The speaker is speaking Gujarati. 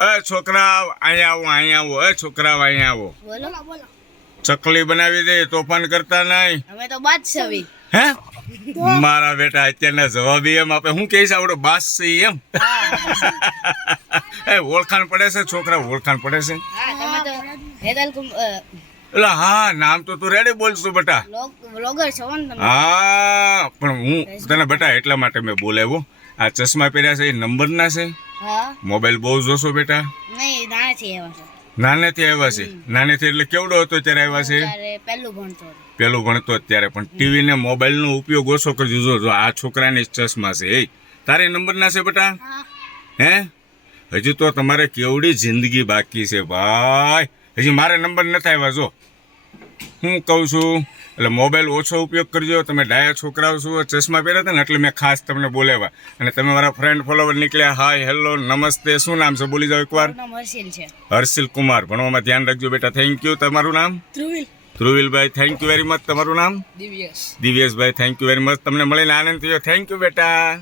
એ છોકરા અહીંયા આવો એ છોકરા અહીંયા આવો. બોલો. ચકલી બનાવી દે, તોફાન કરતા નહીં. અમે તો બાદશાહી. હે મારા બેટા અત્યારના જવાબ એમ આપે. હું કહીશ આવડો બાસ છે એમ. એ ઓળખાણ પડે છે છોકરા, ઓળખાણ પડે છે. હા તમે તો હેદલ એટલે હા નામ તો તું રેડી બોલશું બેટા. વ્લોગર છો ને તમે. હા પણ હું તને બેટા એટલા માટે મેં બોલાવ્યો. આ ચશ્મા પહેર્યા છે એ નંબરના છે. હા મોબાઈલ બહુ જોશો બેટા. નહીં નાનેથી આવ્યા છો. નાનેથી આવ્યા છે. નાનેથી એટલે કેવડો હતો ત્યારે આવ્યા છે? ત્યારે પહેલું ભણતો હતો. પેલું ભણતો અત્યારે પણ ટીવી ને મોબાઈલ નો ઉપયોગ ઓછો કરજો. જો આ છોકરાની ચશ્મા છે એ તારે નંબરના છે બેટા. હે હજી તો તમારે કેવડી જિંદગી બાકી છે ભાઈ. હજી મારે નંબર નથી આવ્યા. જો હું કહું છું એટલે મોબાઈલ ઓછો ઉપયોગ કરજો. તમે ડાયા છોકરાઓ છો, ચશ્મા પહેર્યા હતા ને એટલે મેં ખાસ તમને બોલાવ્યા. અને તમે મારા ફ્રેન્ડ ફોલોવર નીકળ્યા. હાય હેલો નમસ્તે. શું નામ છે બોલી જાઓ એકવાર. મારું નામ હર્ષિલ છે. હર્ષિલ કુમાર. ભણવામાં ધ્યાન રાખજો બેટા. Thank you. તમારું નામ? ધ્રુવિલભાઈ. Thank you very much. તમારું નામ? દિવ્યેશભાઈ. Thank you very much. તમને મળીને આનંદ થયો. થેન્ક યુ બેટા.